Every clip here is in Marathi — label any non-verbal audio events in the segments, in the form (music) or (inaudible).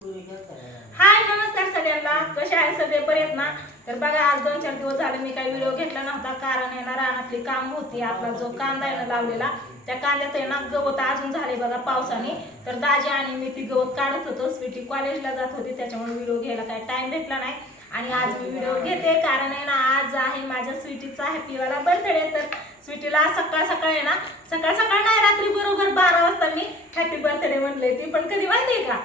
हाय नमस्कार सगळ्यांना. कसे आहे सगळे? बरे ना? तर बघा आज दोन चार दिवस झाले मी काही व्हिडिओ घेतला नव्हता. कारण आहे ना रानातली काम होती. आपला जो कांदा आहे ना लावलेला त्या कांद्यात आहे ना गवत अजून झाले बघा पावसाने. तर दाजी आणि मी ती गवत काढत होतो. स्वीटी कॉलेजला जात होती. त्याच्यामुळे व्हिडिओ घ्यायला काही टाइम भेटला नाही. आणि आज मी व्हिडिओ घेते. कारण आहे ना आज आहे माझ्या स्वीटीचा हॅपीवाला बर्थडे तर स्वीटीला आज सकाळ सकाळ आहे ना सकाळ सकाळ नाही रात्री बरोबर बारा वाजता मी हॅपी बर्थडे म्हणले ती. पण कधी माहितीये का?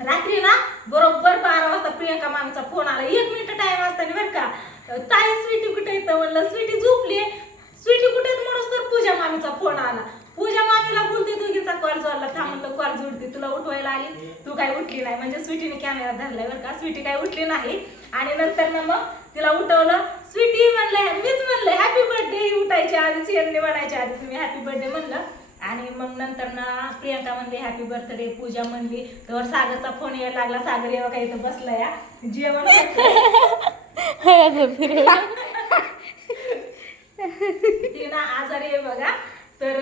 रात्री ना बरोबर बारा वाजता प्रियंका मामीचा फोन आला. एक मिनिट टाइम असताना बरं का? ताई स्वीटी कुठे येतं म्हणलं स्वीटी झोपली स्वीटी कुठे म्हणून तर पूजा मामीचा फोन आला. पूजा मामीला बोलते दोघीचा कॉल जोडला थांबलं म्हणलं कॉल जोडते. तुला उठवायला आली. तू काय उठली नाही. म्हणजे स्वीटीने कॅमेरा धरलाय बरं का. स्वीटी काय उठली नाही. आणि नंतर ना मग तिला उठवलं. स्वीटी म्हणलं मीच म्हणलं हॅपी बर्थडे उठायच्या आधीच यांनी म्हणायच्या आधीच मी हॅपी बर्थडे म्हणलं. आणि मग नंतर ना प्रियंका म्हणली हॅपी बर्थडे पूजा म्हणली. तर सागरचा फोन यायला लागला. सागर येवा काही इथं बसला या? जेवण ती ना आजारी आहे बघा. तर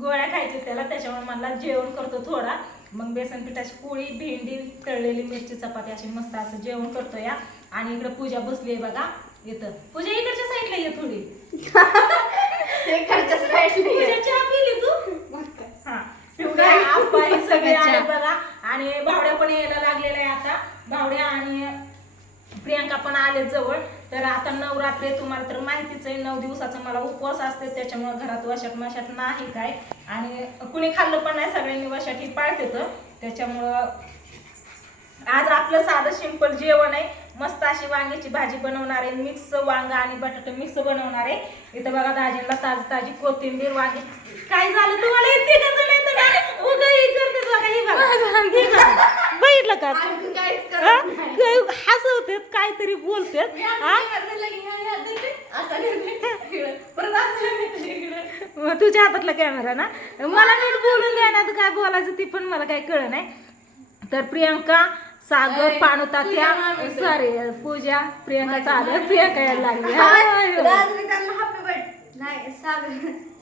गोळ्या खायचे त्याला. त्याच्यामुळे मला जेवण करतो थोडा. मग बेसन पिठाची पोळी भेंडी तळलेली मिरची चपाती अशी मस्त असं जेवण करतो या. आणि इकडे पूजा बसली आहे बघा. इथं. पूजा इकडच्या साईडला ये थोडी. (laughs) पूजा चहा पिली तू? हा. पिवळ्या आप्पा हे सगळे आले बघा. आणि भावड्या पण यायला लागलेल्या आहे आता. भावड्या आणि प्रियंका पण आले जवळ. तर आता नवरात्री तुम्हाला तर माहितीच आहे नऊ दिवसाचा मला उपवास असते. त्याच्यामुळे घरात वशाट मशाट नाही काय. आणि कुणी खाल्लं पण नाही सगळ्यांनी वशाटी पाळते तर. त्याच्यामुळं आज आपलं साधं सिंपल जेवण आहे. मस्त अशी वांग्याची भाजी बनवणार आहे. मिक्स वांगा आणि बटाटे मिक्स बनवणार आहे. इथं बघा दाजीला ताजी ताजी कोथिंबीर वांगी. काय झालं? तुम्हाला हे हे हे बघा. बघितलं का? हा? काय हसवतेत काहीतरी हा? मग तुझ्या हातातला कॅमेरा ना? मला नीट बोलून देण्यात काय बोलायचं ती पण मला काही कळ नाही. तर प्रियंका सागर पाणुतात्या सॉरी पूजा प्रियंका चालू प्रियंका यायला लागली. हा.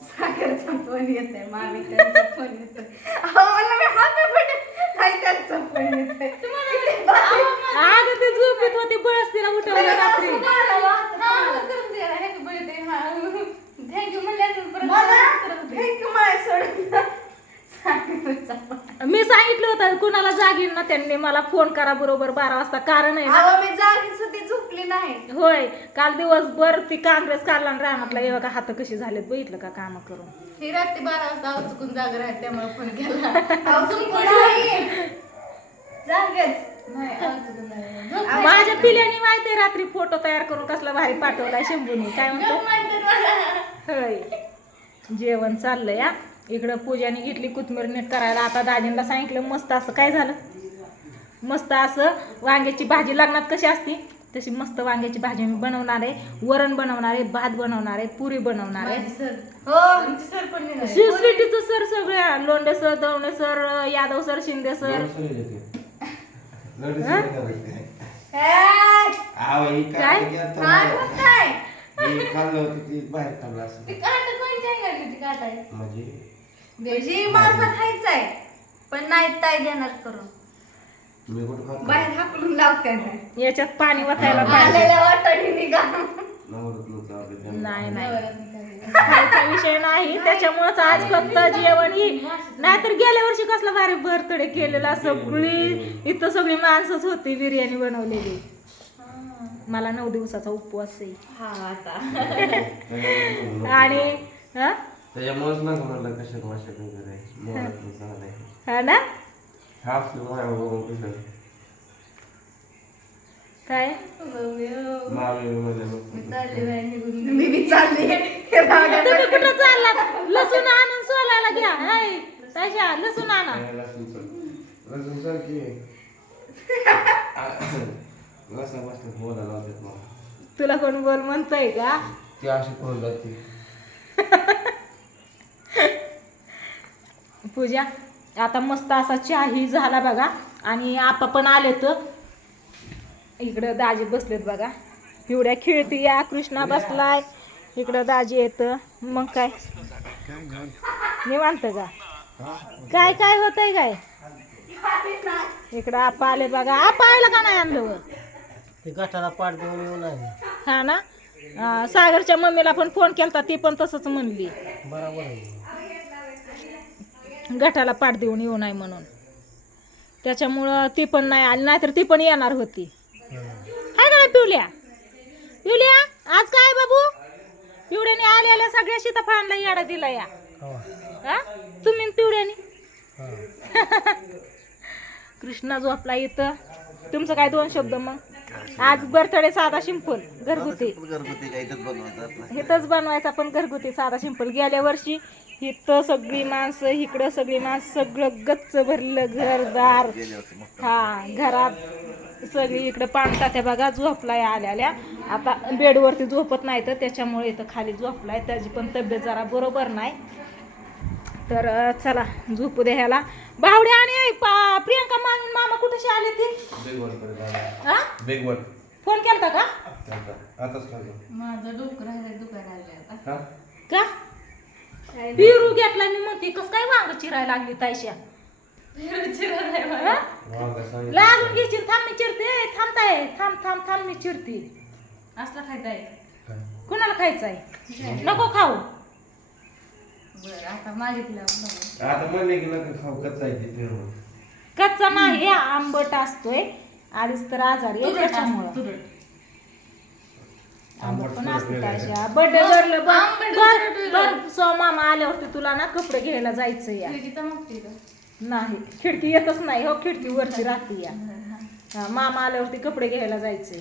सागरचा फोन येतोय मामी त्यांचा फोन येतोय अहो, मला मी happy birthday नाही त्यांचा फोन येतोय अगं ते झोपेत होती बळच तिला उठवलं रात्री थँक्यू मला सोडून सागरचा phone. मी सांगितलं होतं कुणाला ना मला फोन करा बरोबर बारा वाजता. कारण आहे ना अहो, मी जागीच होती झोपली नाही. होय काल दिवसभर ती काँग्रेस काढला आणि रानातला हे बघा हात कशी झालेत बघितलं का काम करून. ही रात्री बारा वाजता आवाज चुकून जागा राहत त्यामुळे फोन केला. (laughs) जागेच. नाही आवाज चुकून जागा. माझ्या पिल्याने माहितीये रात्री फोटो तयार करून कसला भारी पाठवलाय शंभूने. काय म्हणतो? गप्प म्हणतात मला. होय. जेवण चाललंय या इकडं पूजाने घेतली कोथमीर नीट करायला. आता दाजींना सांगितलं मस्त असं काय झालं? मस्त असं वांग्याची भाजी. लग्नात कशी असती? तशी मस्त वांग्याची भाजी मी बनवणार आहे. वरण बनवणार आहे भात बनवणार आहे पुरी बनवणार आहे. सर. हो. आमची सर पण नाही राहिली. स्वीटीचं सर सगळ्या. Londhe sir Davane sir Yadav sir Shinde sir. आहे? म्हणजे? म्हणजे मासा खायचाय पण नाही ताई देणार करून. मी कुठं खातो बाहेर हाकलून लावते नाही. याच्यात पाणी वतायला पाहिजे. आलेल्या वाटाने निघा. नवरत नव्हतं आपलं नाही नाही. खायचा विषय नाही. त्याच्यामुळेच आज फक्त जेवण ही. नाहीतर गेल्या वर्षी कसला भारी बर्थडे केलेला. सगळी इथं सगळी माणसंच होती बिर्याणी बनवलेली. मला नऊ दिवसाचा उपवास आहे. हा आता. आणि हा? त्याच्यामुळेच नका म्हणलं कशात माशात हा ना? हा बघून कसं काय मामी म्हणजे मग मी बी चालली तुम्ही कुठं चाललात लसूण आणून सोलायला घ्या हाय ताशा लसूण आणा काय लसूण सर लसूण सर की बोलायला लावतात मला तुला कोण बोल म्हणतंय का ती अशी पळून जाते पूजा आता मस्त असा चाही झाला बघा. आणि आपा पण आले तर इकडं दाजी बसलेत बघा. पिवड्या खेळती या कृष्णा बसलाय. इकडं दाजी येत. मग काय? निवांत का? काय काय होतंय काय? इकडं आपा आले बघा. आपा आयला का नाही आणलं? ते गटाला पाठ देऊन येऊन आहे हा ना? सागरच्या मम्मीला पण फोन केलता ती पण तसंच म्हणली. बरोबर गटाला पाठ देऊन येऊ नाही म्हणून. त्याच्यामुळं ती पण नाही आली नाहीतर ती पण येणार होती. हाय का पिवल्या. पिवल्या आज काय बाबू? पिवड्याने आल्या आल्या सगळ्या सीताफळांना याडा दिला या. हवा हा? तुम्ही पिवड्याने? हा. (laughs) कृष्णा झोपला इथं. तुमचं काय दोन शब्द मग? आज बर्थडे साधा सिंपल घरगुती. घरगुती इथंच बनवायचा पण घरगुती साधा सिंपल. गेल्या वर्षी इथं सगळी माणसं इकडं सगळी माणसं सगळं गच्च भरलं घरदार. हा घरात सगळी इकडे पाणतात्या बघा झोपलाय आल्याल्या. आता बेडवरती झोपत नाही तर त्याच्यामुळे इथं खाली झोपलाय त्याची पण तब्येत जरा बरोबर नाही. तर चला झोपू दे ह्याला. बावड्या आणि पा- प्रियंका मामी मामा कुठेशी आले ते? हा फोन केलता का? माझं डोकं राहिलं दुकान आलं का? बिरू घेतला मी म्हणते कस काय वांग चिरायला लागली तायशा हा? सांगितलं. लागून घ्यायची थांब मी चिरते. थांबताय थांब थांब थांब मी चिरते. असला खायचा आहे? कुणाला खायचंय नको खाऊ. बरं आता मागितलं बघा. आता म्हणले की नका खाऊ कच्चा आहे ते पेरू कच्चा नाही आंबट असतोय. आधीच तर आजारी आहे त्याच्यामुळं. आंबट पण असते भरलं सो मामा आल्यावरती तुला ना कपडे घ्यायला जायचं या? नाही खिडकी येतच नाही हो खिडकी वरती राहते या. हा, मामा आल्यावरती कपडे घ्यायला जायचंय.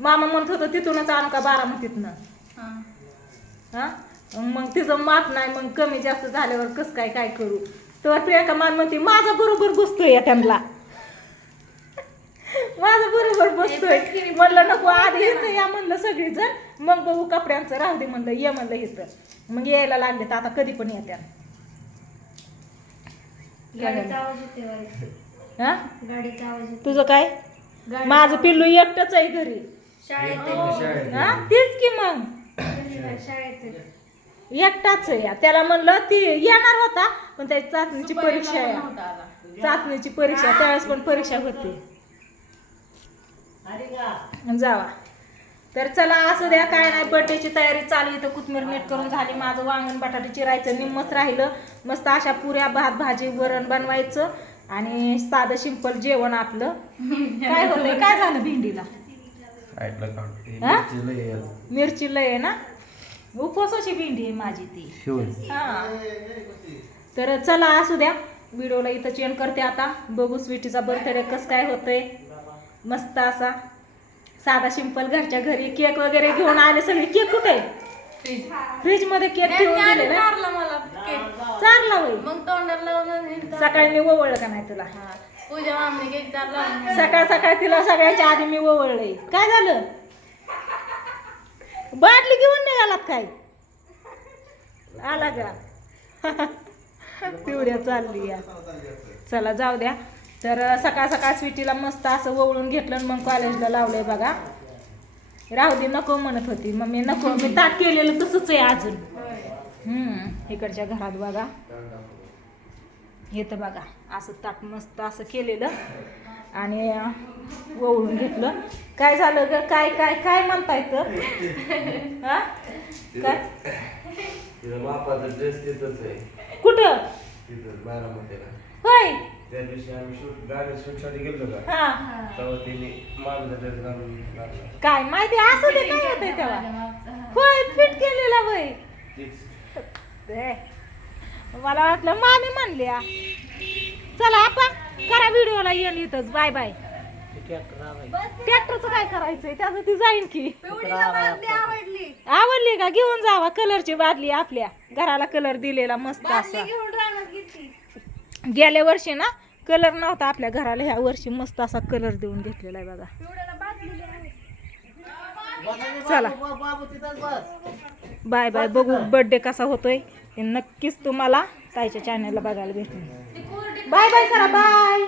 मामा म्हणत होतं तिथूनच आणू का बारामतीतनं हा. हा? मग तिचं माप नाही मग कमी जास्त झाल्यावर कसं काय काय करू? तर प्रियंका मान म्हणते माझा बरोबर बसतोय या त्यांना. (laughs) माझा बरोबर बसतोय. येतं या म्हणलं. सगळीजण मग बघू कपड्यांचं राहू दे म्हणलं ये म्हणलं इथं. मग यायला लागले तर आता कधी पण येत्या. गाडीचा आवाज येते वाईट. हा? गाडीचा आवाज येते तुझं काय? गाडी- माझं पिल्लू एकटंच आहे घरी. शाळेत शाळेत हा? तेच की मग. शाळेत एकटाच आहे या. त्याला म्हणलं ती येणार होता पण त्याची चाचणीची परीक्षा आहे. नव्हता आला. चाचणीची परीक्षा त्यावेळेस पण परीक्षा होती. जावा. तर चला असू द्या काय नाही बर्थडेची तयारी चालू इथं कोथमीर नीट करून झाली. माझं वांगण बटाटे चिरायचं निम्मच राहिलं. मस्त अशा पुऱ्या भात भाजी वरण बनवायचं. आणि साधं सिंपल जेवण आपलं. काय होतंय? काय झालं भेंडीला? हा? मिरची लय आहे. ना? उपवासाची भेंडी आहे माझी ती. हा. तर चला असू द्या. व्हिडिओला इथं चेंज करते आता. बघू स्वीटीचा बर्थडे कसं काय होतंय. मस्त असा. साधा सिंपल घरच्या घरी केक वगैरे घेऊन आले सगळे. केक कुठे? फ्रीज. फ्रीजमध्ये केक ठेवून दिले ना चारलं मला होईल मग तोंडाला लावून. सकाळी मी ओवळलं का नाही तुला. पूजा मामने केक चारला सकाळ सकाळ तिला सगळ्याच्या आधी मी ओवळलंय काय झालं? बाटली घेऊन निघालात काय? आला का? (laughs) पिवड्या चालली या. चला जाऊ द्या. तर सकाळ सकाळ स्वीटीला मस्त असं ओवळून घेतलं आणि मग कॉलेजला लावलंय बघा. राहू दे नको म्हणत होती. मग मी नको. मी ताट केलेलं तसंच आहे अजून. हम्म इकडच्या घरात बघा. हे तर बघा. असं ताट मस्त असं केलेलं आणि ओवळून घेतलं. काय झालं ग? काय काय काय म्हणता येतं (laughs) हा? काय? कुठं? होय. त्या दिवशी आम्ही शूट गाडी शूटसाठी गेलो का हा. तेव्हा तिने माझा ड्रेस घालून लागला काय माहिती असं ते काय होतंय तेव्हा? होय फिट केलेला तीच. ते. मला वाटलं मामी म्हणल्या चला आपण करा व्हिडिओला येईल इथंच. Bye bye. ट्रॅक्टरचं काय करायचंय? त्याचं ती जाईन की. आवडली. आवडली का? घेऊन जावा. कलरची बादली आपल्या. घराला कलर दिलेला मस्त असा. घेऊन राहणार किती? गेल्या वर्षी ना कलर नव्हता आपल्या घराला ह्या वर्षी मस्त असा कलर देऊन घेतलेला आहे बघा. चला. बाय बाय बघू बर्थडे कसा होतोय. हे नक्कीच तुम्हाला ताईच्या चॅनलला बघायला भेटेल. बाय बाय चला. बाय